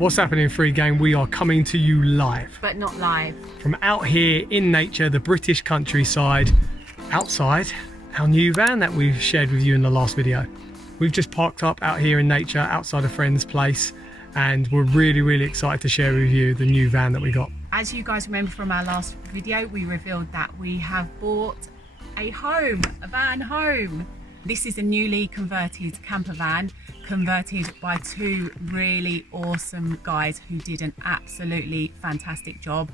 What's happening, FreeGang? We are coming to you live. But not live. From out here in nature, the British countryside, outside our new van that we've shared with you in the last video. We've just parked up out here in nature, outside a friend's place, and we're really excited to share with you the new van that we got. As you guys remember from our last video, we revealed that we have bought a home, a van home. This is a newly converted camper van, converted by two really awesome guys who did an absolutely fantastic job.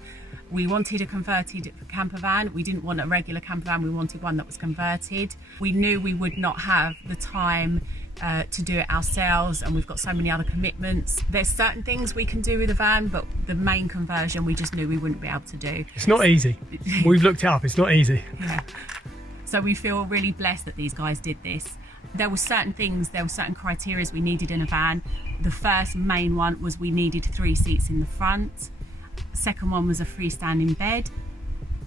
We wanted a converted camper van. We didn't want a regular camper van. We wanted one that was converted. We knew we would not have the time to do it ourselves, and we've got so many other commitments. There's certain things we can do with a van, but the main conversion we just knew we wouldn't be able to do. It's not easy. We've looked it up, it's not easy. Yeah. So we feel really blessed that these guys did this. There were certain things, there were certain criteria we needed in a van. The first main one was we needed 3 seats in the front. The second one was a freestanding bed.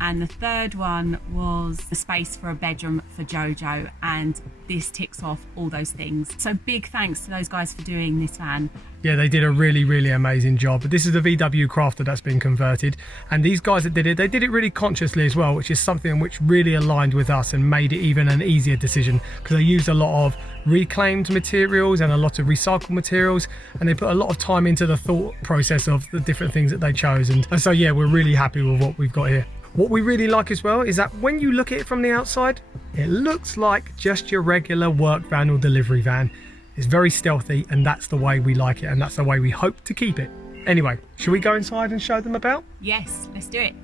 And the third one was a space for a bedroom for Jojo, and this ticks off all those things. So big thanks to those guys for doing this van. Yeah, they did a really amazing job. But this is the VW Crafter that's been converted, and these guys that did it, they did it really consciously as well, which is something which really aligned with us and made it even an easier decision, because they used a lot of reclaimed materials and a lot of recycled materials, and they put a lot of time into the thought process of the different things that they chose. And so yeah, we're really happy with what we've got here. What we really like as well is that when you look at it from the outside, it looks like just your regular work van or delivery van. It's very stealthy, and that's the way we like it, and that's the way we hope to keep it. Anyway, should we go inside and show them about? Yes, let's do it.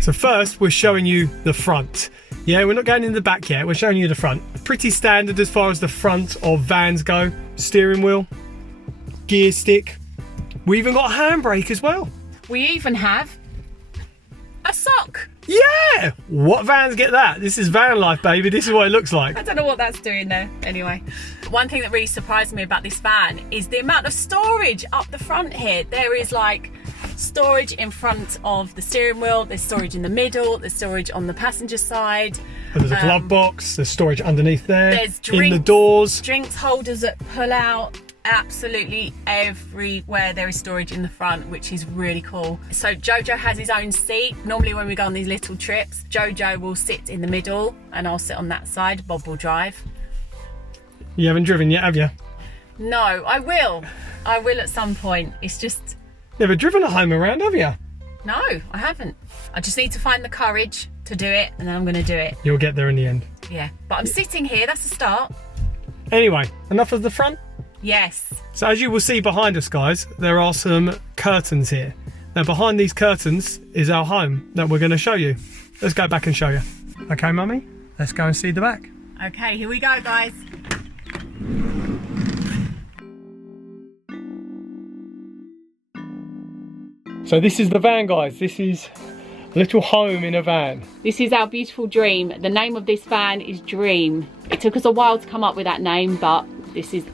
So first, we're showing you the front. Yeah, we're not going in the back yet, we're showing you the front. Pretty standard as far as the front of vans go. Steering wheel, gear stick. We even got a handbrake as well. We even have a sock. Yeah! What vans get that? This is van life, baby. This is what it looks like. I don't know what that's doing there. Anyway, one thing that really surprised me about this van is the amount of storage up the front here. There is like storage in front of the steering wheel, there's storage in the middle, there's storage on the passenger side. There's a glove box, there's storage underneath there. There's drinks, in the doors. Drinks holders that pull out. Absolutely everywhere there is storage in the front, which is really cool. So Jojo has his own seat. Normally when we go on these little trips, Jojo will sit in the middle and I'll sit on that side. Bob will drive. You haven't driven yet, have you? No, I will at some point. It's just Never driven a home around, have you? no, I haven't. I just need to find the courage to do it, and then I'm going to do it. You'll get there in the end. Yeah, but I'm sitting here, that's a start. Anyway, enough of the front. Yes. So as you will see behind us, guys, there are some curtains here. Now behind these curtains is our home that we're going to show you. Let's go back and show you. Okay, mummy, let's go and see the back. Okay, here we go, guys. So this is the van, guys. This is a little home in a van. This is our beautiful dream. The name of this van is Dream. It took us a while to come up with that name, but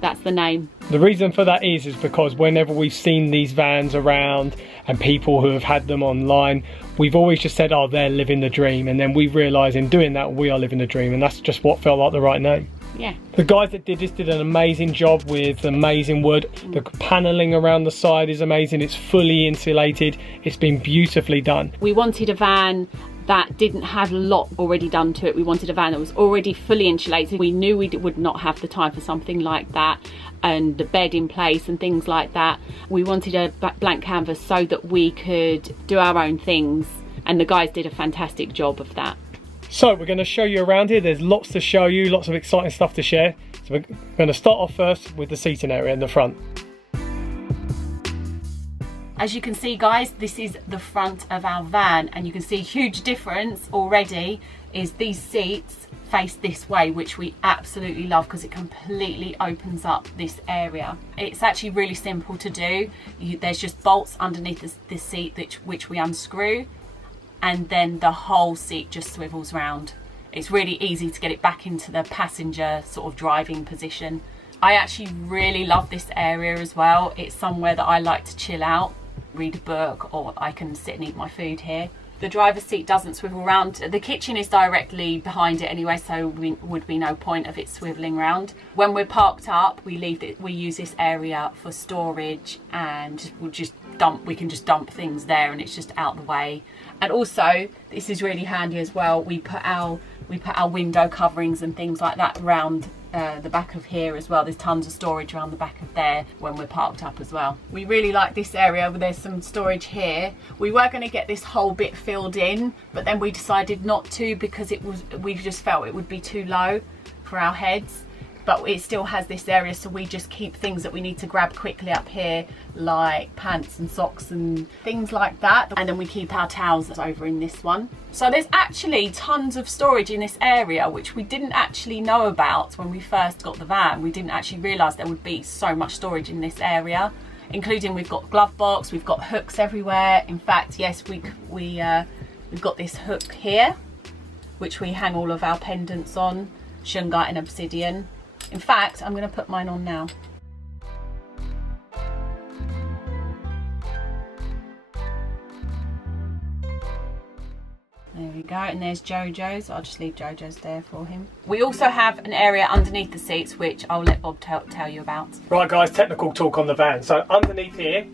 that's the name. The reason for that is because whenever we've seen these vans around and people who have had them online, we've always just said, oh, they're living the dream. And then we realise in doing that, we are living the dream. And that's just what felt like the right name. Yeah. The guys that did this did an amazing job with amazing wood. The panelling around the side is amazing. It's fully insulated. It's been beautifully done. We wanted a van that didn't have a lot already done to it. We wanted a van that was already fully insulated. We knew we would not have the time for something like that, and the bed in place and things like that. We wanted a blank canvas so that we could do our own things, and the guys did a fantastic job of that. So we're going to show you around here. There's lots to show you, lots of exciting stuff to share. So we're going to start off first with the seating area in the front. As you can see, guys, this is the front of our van, and you can see a huge difference already is these seats face this way, which we absolutely love because it completely opens up this area. It's actually really simple to do. There's just bolts underneath this seat which we unscrew, and then the whole seat just swivels round. It's really easy to get it back into the passenger sort of driving position. I actually really love this area as well. It's somewhere that I like to chill out, read a book, or I can sit and eat my food here. The driver's seat doesn't swivel round. The kitchen is directly behind it anyway, so would be no point of it swiveling round. When we're parked up, we use this area for storage, and we can just dump things there, and it's just out the way. And also, this is really handy as well. We put our window coverings and things like that around the back of here as well. There's tons of storage around the back of there when we're parked up as well. We really like this area where there's some storage here. We were going to get this whole bit filled in, but then we decided not to because we just felt it would be too low for our heads. But it still has this area, so we just keep things that we need to grab quickly up here, like pants and socks and things like that. And then we keep our towels over in this one. So there's actually tons of storage in this area, which we didn't actually know about when we first got the van. We didn't actually realise there would be so much storage in this area, including we've got glove box, we've got hooks everywhere. In fact, yes, we've got this hook here, which we hang all of our pendants on, shungite and obsidian. In fact, I'm going to put mine on now. There we go, and there's Jojo's. I'll just leave Jojo's there for him. We also have an area underneath the seats, which I'll let Bob tell you about. Right guys, technical talk on the van. So underneath here,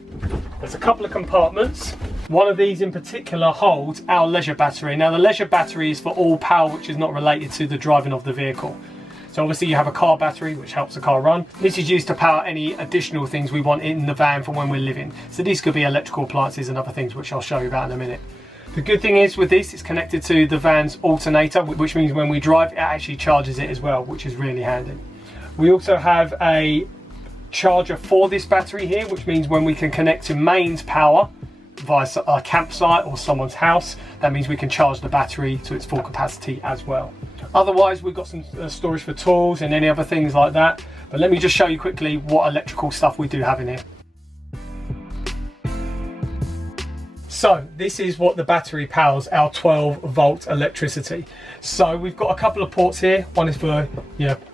there's a couple of compartments. One of these in particular holds our leisure battery. Now the leisure battery is for all power which is not related to the driving of the vehicle. So obviously you have a car battery which helps the car run. This is used to power any additional things we want in the van for when we're living. So these could be electrical appliances and other things which I'll show you about in a minute. The good thing is with this, it's connected to the van's alternator, which means when we drive it actually charges it as well, which is really handy. We also have a charger for this battery here, which means when we can connect to mains power via a campsite or someone's house, that means we can charge the battery to its full capacity as well. Otherwise, we've got some storage for tools and any other things like that. But let me just show you quickly what electrical stuff we do have in here. So this is what the battery powers, our 12-volt electricity. So we've got a couple of ports here. One is for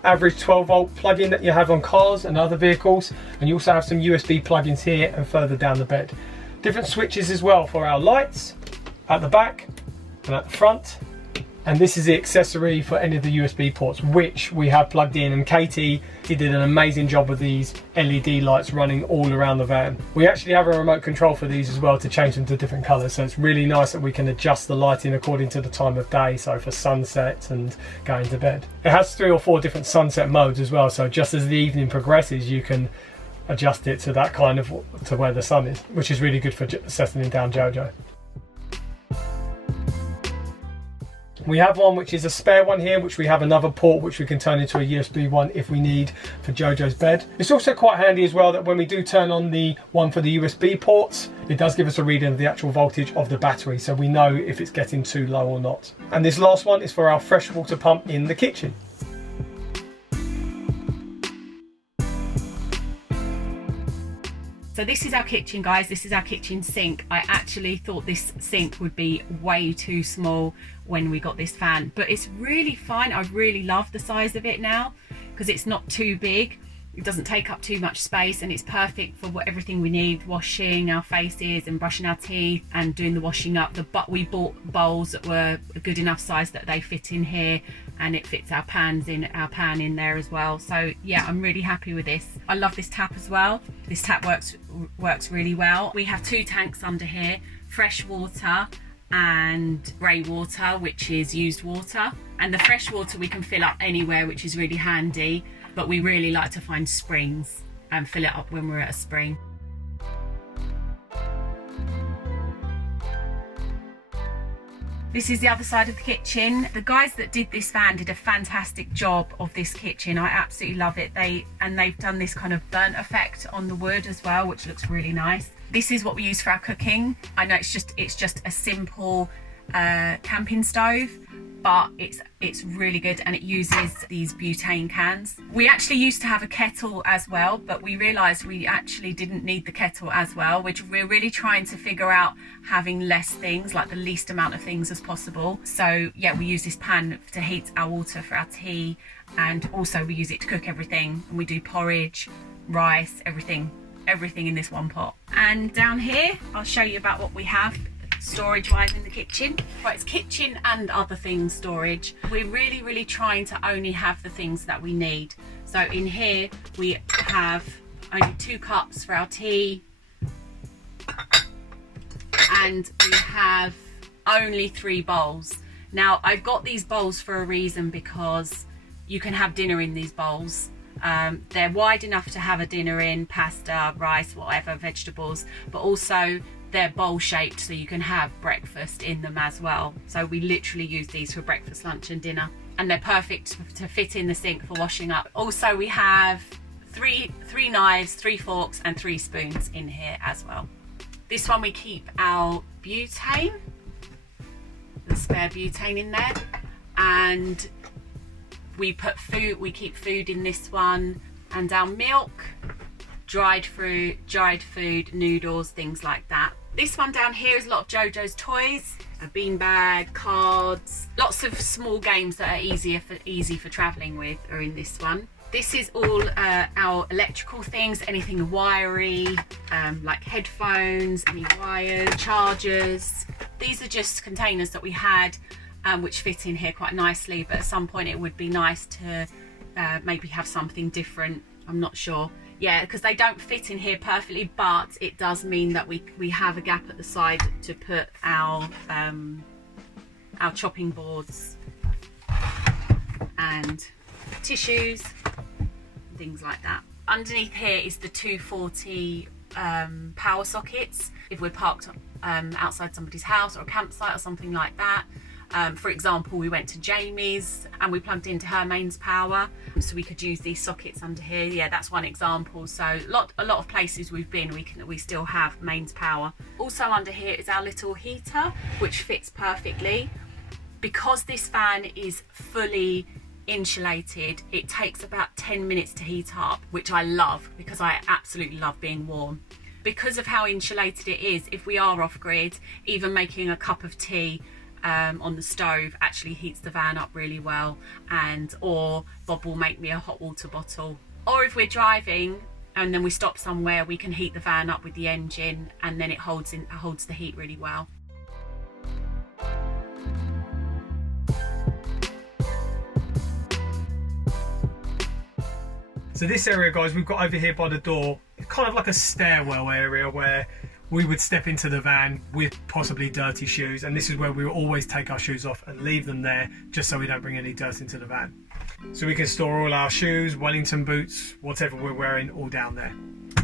average 12-volt plug-in that you have on cars and other vehicles. And you also have some USB plug-ins here and further down the bed. Different switches as well for our lights at the back and at the front. And this is the accessory for any of the USB ports, which we have plugged in, and Katie did an amazing job with these LED lights running all around the van. We actually have a remote control for these as well to change them to different colours, so it's really nice that we can adjust the lighting according to the time of day, so for sunset and going to bed. It has 3 or 4 different sunset modes as well, so just as the evening progresses you can adjust it to that kind of, to where the sun is, which is really good for settling down Jojo. We have one which is a spare one here, which we have another port which we can turn into a USB one if we need for Jojo's bed. It's also quite handy as well that when we do turn on the one for the USB ports, it does give us a reading of the actual voltage of the battery, so we know if it's getting too low or not. And this last one is for our freshwater pump in the kitchen. So this is our kitchen, guys. This is our kitchen sink. I actually thought this sink would be way too small when we got this van, but it's really fine. I really love the size of it now because it's not too big. It doesn't take up too much space, and it's perfect for everything we need, washing our faces and brushing our teeth and doing the washing up. But we bought bowls that were a good enough size that they fit in here, and it fits our pan in there as well. So yeah, I'm really happy with this. I love this tap as well. This tap works really well. We have 2 tanks under here, fresh water and grey water, which is used water. And the fresh water we can fill up anywhere, which is really handy. But we really like to find springs and fill it up when we're at a spring. This is the other side of the kitchen. The guys that did this van did a fantastic job of this kitchen. I absolutely love it. They've done this kind of burnt effect on the wood as well, which looks really nice. This is what we use for our cooking. I know it's just a simple camping stove, but it's really good, and it uses these butane cans. We actually used to have a kettle as well, but we realized we actually didn't need the kettle as well, which we're really trying to figure out, having less things, like the least amount of things as possible. So yeah, we use this pan to heat our water for our tea, and also we use it to cook everything, and we do porridge, rice, everything in this one pot. And down here I'll show you about what we have. storage wise in the kitchen. Right, it's kitchen and other things storage. We're really trying to only have the things that we need. So in here we have only 2 cups for our tea, and we have only 3 bowls. Now I've got these bowls for a reason, because you can have dinner in these bowls. They're wide enough to have a dinner in, pasta, rice, whatever, vegetables, but also they're bowl shaped so you can have breakfast in them as well. So we literally use these for breakfast, lunch and dinner, and they're perfect to fit in the sink for washing up. Also we have three knives, 3 forks and 3 spoons in here as well. This one we keep our butane, the spare butane in there, and we keep food in this one, and our milk, dried fruit, dried food, noodles, things like that. This one down here is a lot of Jojo's toys, a beanbag, cards, lots of small games that are easy for travelling with are in this one. This is all our electrical things, anything wiry, like headphones, any wires, chargers. These are just containers that we had, which fit in here quite nicely, but at some point it would be nice to maybe have something different. I'm not sure. Yeah, because they don't fit in here perfectly, but it does mean that we have a gap at the side to put our chopping boards and tissues, things like that. Underneath here is the 240 power sockets if we're parked outside somebody's house or a campsite or something like that. For example, we went to Jamie's and we plugged into her mains power, so we could use these sockets under here. Yeah, that's one example. So a lot of places we've been, we still have mains power. Also under here is our little heater, which fits perfectly. Because this fan is fully insulated, it takes about 10 minutes to heat up, which I love, because I absolutely love being warm. Because of how insulated it is, if we are off grid, even making a cup of tea on the stove actually heats the van up really well, or Bob will make me a hot water bottle. Or if we're driving and then we stop somewhere, we can heat the van up with the engine, and then it holds the heat really well. So this area, guys, we've got over here by the door, kind of like a stairwell area where we would step into the van with possibly dirty shoes, and this is where we will always take our shoes off and leave them there just so we don't bring any dirt into the van. So we can store all our shoes, Wellington boots, whatever we're wearing, all down there.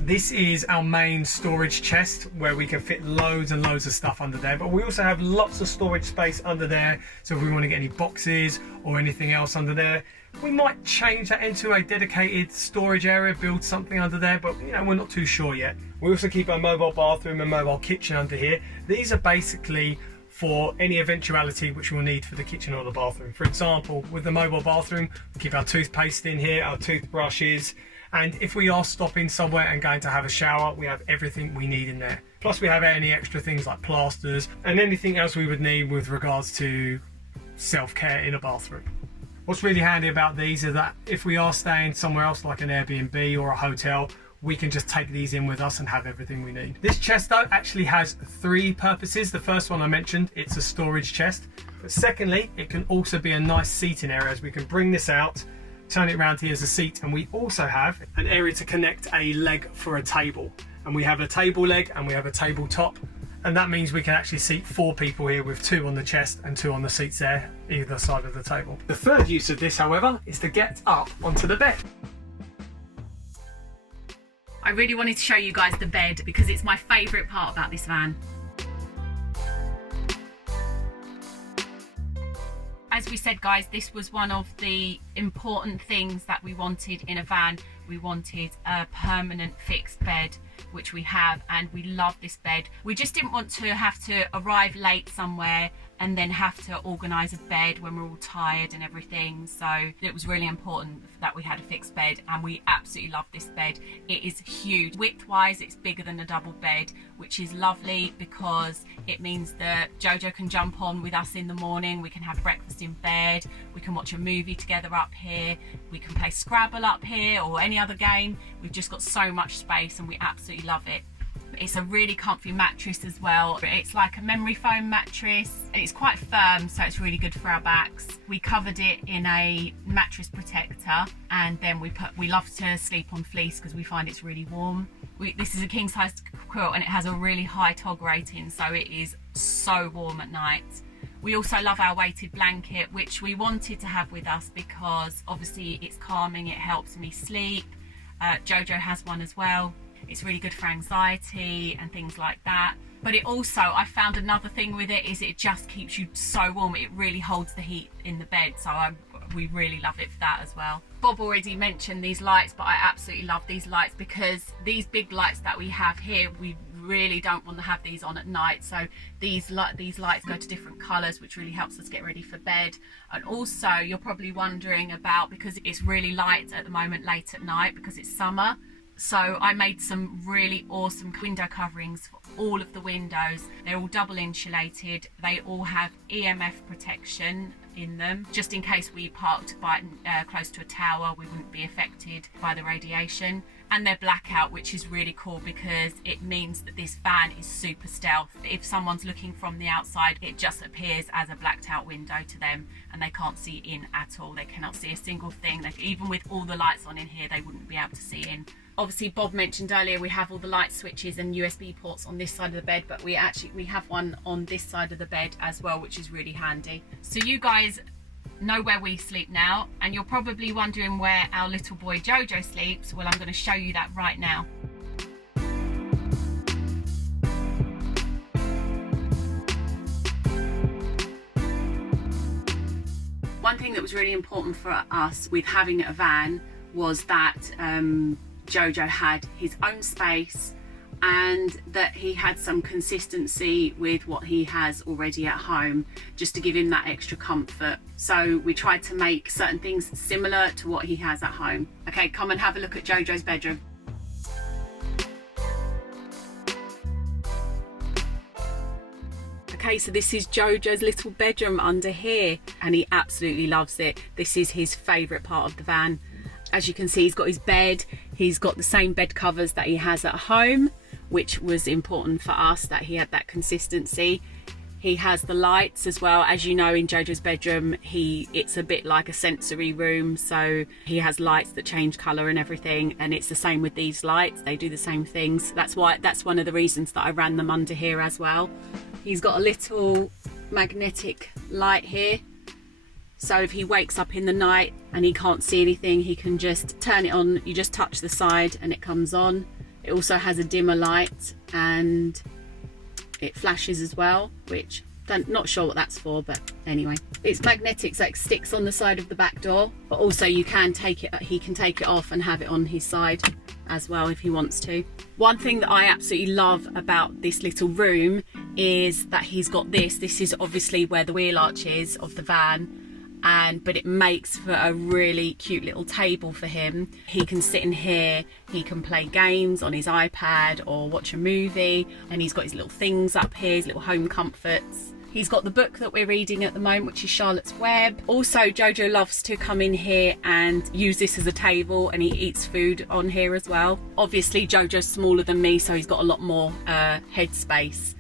This is our main storage chest where we can fit loads and loads of stuff under there, but we also have lots of storage space under there, so if we want to get any boxes or anything else under there, we might change that into a dedicated storage area, build something under there, but you know, we're not too sure yet. We also keep our mobile bathroom and mobile kitchen under here. These are basically for any eventuality which we'll need for the kitchen or the bathroom. For example, with the mobile bathroom, we keep our toothpaste in here, our toothbrushes, and if we are stopping somewhere and going to have a shower, we have everything we need in there. Plus we have any extra things like plasters and anything else we would need with regards to self-care in a bathroom. What's really handy about these is that if we are staying somewhere else like an Airbnb or a hotel, we can just take these in with us and have everything we need. This chest though actually has 3 purposes. The first one I mentioned, it's a storage chest. But secondly, it can also be a nice seating area, as we can bring this out, turn it around here as a seat, and we also have an area to connect a leg for a table. And we have a table leg and we have a tabletop. And that means we can actually seat 4 people here with 2 on the chest and 2 on the seats there, either side of the table. The third use of this, however, is to get up onto the bed. I really wanted to show you guys the bed because it's my favourite part about this van. As we said, guys, this was one of the important things that we wanted in a van. We wanted a permanent fixed bed, which we have, and we love this bed. We just didn't want to have to arrive late somewhere and then have to organise a bed when we're all tired and everything. So it was really important that we had a fixed bed, and we absolutely love this bed. It is huge. Width-wise, it's bigger than a double bed, which is lovely because it means that Jojo can jump on with us in the morning. We can have breakfast in bed. We can watch a movie together up here. We can play Scrabble up here or any other game. We've just got so much space and we absolutely love it. It's a really comfy mattress as well. It's like a memory foam mattress. It's quite firm, so it's really good for our backs. We covered it in a mattress protector, and then we love to sleep on fleece because we find it's really warm. This is a king size quilt and it has a really high TOG rating, so it is so warm at night. We also love our weighted blanket, which we wanted to have with us because obviously it's calming, it helps me sleep. Jojo has one as well. It's really good for anxiety and things like that. But it also, I found another thing with it, is it just keeps you so warm. It really holds the heat in the bed, so we really love it for that as well. Bob already mentioned these lights, but I absolutely love these lights because these big lights that we have here, we really don't want to have these on at night, so these lights go to different colors, which really helps us get ready for bed. And also, you're probably wondering about, because it's really light at the moment late at night because it's summer, so I made some really awesome window coverings for all of the windows. They're all double insulated, they all have EMF protection in them, just in case we parked close to a tower, we wouldn't be affected by the radiation. And they're blackout, which is really cool because it means that this van is super stealth. If someone's looking from the outside, it just appears as a blacked out window to them and they can't see in at all. They cannot see a single thing. Even with all the lights on in here, they wouldn't be able to see in. Obviously, Bob mentioned earlier we have all the light switches and USB ports on this side of the bed, but we have one on this side of the bed as well, which is really handy. So you guys know where we sleep now, and you're probably wondering where our little boy Jojo sleeps. Well, I'm going to show you that right now. One thing that was really important for us with having a van was that Jojo had his own space and that he had some consistency with what he has already at home, just to give him that extra comfort. So we tried to make certain things similar to what he has at home. Okay, come and have a look at Jojo's bedroom. Okay, so this is Jojo's little bedroom under here, and he absolutely loves it. This is his favourite part of the van. As you can see, he's got his bed, he's got the same bed covers that he has at home, which was important for us, that he had that consistency. He has the lights as well. As you know, in Jojo's bedroom, it's a bit like a sensory room, so he has lights that change colour and everything, and it's the same with these lights. They do the same things. That's one of the reasons that I ran them under here as well. He's got a little magnetic light here, so if he wakes up in the night and he can't see anything, he can just turn it on. You just touch the side and it comes on. It also has a dimmer light and it flashes as well, which I'm not sure what that's for, but anyway. It's magnetic, so it sticks on the side of the back door, but also he can take it off and have it on his side as well if he wants to. One thing that I absolutely love about this little room is that he's got this is obviously where the wheel arch is of the van, but it makes for a really cute little table for him. He can sit in here, he can play games on his iPad or watch a movie, and he's got his little things up here, his little home comforts. He's got the book that we're reading at the moment, which is Charlotte's Web. Also, Jojo loves to come in here and use this as a table, and he eats food on here as well. Obviously, Jojo's smaller than me, so he's got a lot more head space,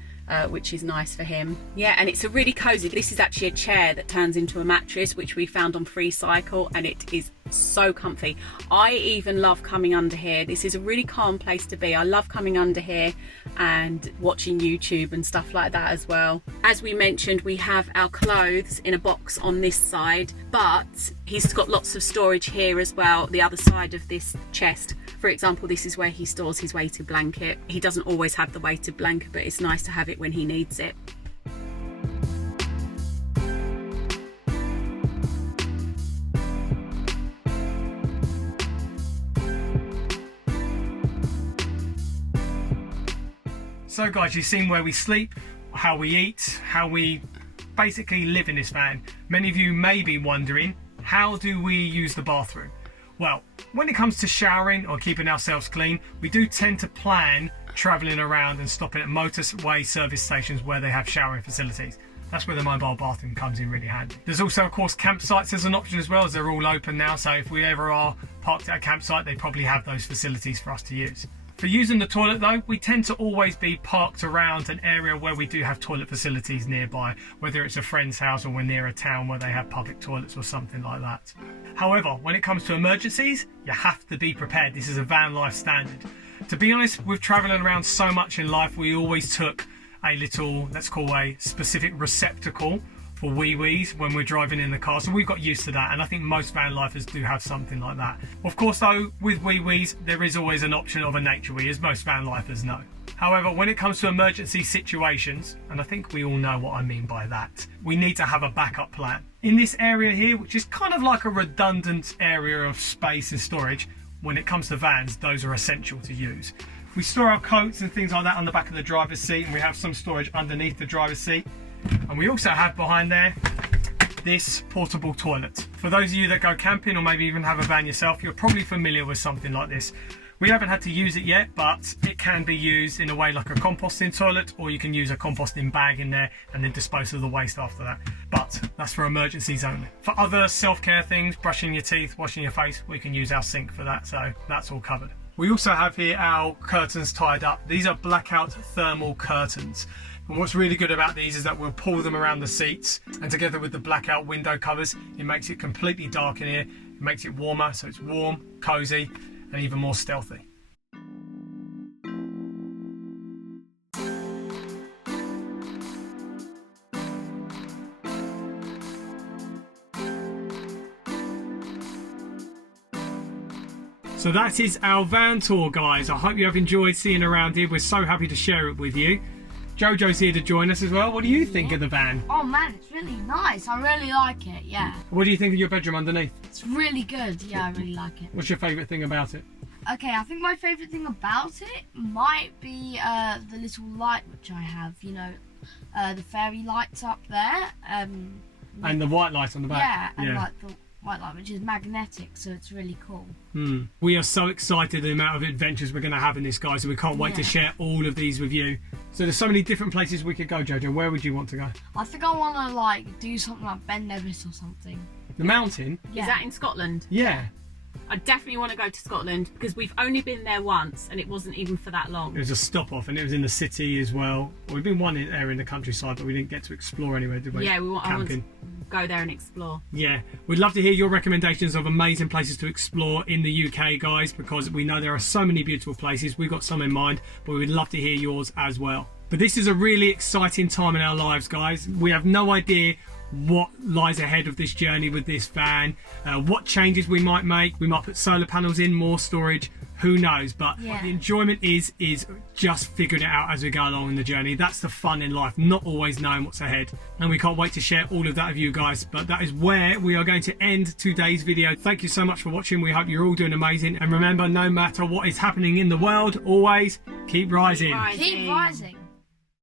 which is nice for him. Yeah, and it's a really cozy. This is actually a chair that turns into a mattress, which we found on FreeCycle, and it is so comfy. I even love coming under here. This is a really calm place to be. I love coming under here and watching YouTube and stuff like that as well. As we mentioned, we have our clothes in a box on this side, but he's got lots of storage here as well, the other side of this chest. For example, this is where he stores his weighted blanket. He doesn't always have the weighted blanket, but it's nice to have it when he needs it. So guys, you've seen where we sleep, how we eat, how we basically live in this van. Many of you may be wondering, how do we use the bathroom? Well, when it comes to showering or keeping ourselves clean, we do tend to plan travelling around and stopping at motorway service stations where they have showering facilities. That's where the mobile bathroom comes in really handy. There's also, of course, campsites as an option as well, as they're all open now, so if we ever are parked at a campsite, they probably have those facilities for us to use. For using the toilet though, we tend to always be parked around an area where we do have toilet facilities nearby, whether it's a friend's house or we're near a town where they have public toilets or something like that. However, when it comes to emergencies, you have to be prepared. This is a van life standard. To be honest, with travelling around so much in life, we always took a little, let's call a specific receptacle for wee-wees when we're driving in the car, so we've got used to that, and I think most van lifers do have something like that. Of course though, with wee-wees there is always an option of a nature wee, as most van lifers know. However, when it comes to emergency situations, and I think we all know what I mean by that, we need to have a backup plan. In this area here, which is kind of like a redundant area of space and storage, when it comes to vans, those are essential to use. We store our coats and things like that on the back of the driver's seat, and we have some storage underneath the driver's seat. And we also have behind there this portable toilet. For those of you that go camping or maybe even have a van yourself, you're probably familiar with something like this. We haven't had to use it yet, but it can be used in a way like a composting toilet, or you can use a composting bag in there and then dispose of the waste after that. But that's for emergencies only. For other self-care things, brushing your teeth, washing your face, we can use our sink for that, so that's all covered. We also have here our curtains tied up. These are blackout thermal curtains. And what's really good about these is that we'll pull them around the seats, and together with the blackout window covers, it makes it completely dark in here. It makes it warmer, so it's warm, cozy, and even more stealthy. So that is our van tour, guys. I hope you have enjoyed seeing around here. We're so happy to share it with you. Jojo's here to join us as well. What do you think of the van? Oh man, it's really nice. I really like it, yeah. What do you think of your bedroom underneath? It's really good. Yeah, I really like it. What's your favourite thing about it? Okay, I think my favourite thing about it might be the little light which I have, you know, the fairy lights up there. And the white light on the back. Yeah, and like the white light, which is magnetic, so it's really cool. We are so excited the amount of adventures we're going to have in this, guys, and we can't wait to share all of these with you. So there's so many different places we could go, Jojo. Where would you want to go? I think I want to like do something like Ben Nevis or something. The mountain? Yeah. Is that in Scotland? Yeah. I definitely want to go to Scotland because we've only been there once and it wasn't even for that long. It was a stop off, and it was in the city as well. We've been one area in the countryside, but we didn't get to explore anywhere, did we? Yeah, I want to Camping. go there and explore. Yeah, we'd love to hear your recommendations of amazing places to explore in the UK, guys, because we know there are so many beautiful places. We've got some in mind, but we'd love to hear yours as well. But this is a really exciting time in our lives, guys. We have no idea what lies ahead of this journey with this van, what changes we might make. We might put solar panels in, more storage, who knows, but what the enjoyment is just figuring it out as we go along in the journey. That's the fun in life, not always knowing what's ahead, and we can't wait to share all of that with you guys. But that is where we are going to end today's video. Thank you so much for watching. We hope you're all doing amazing, and remember, no matter what is happening in the world, always keep rising. Keep rising.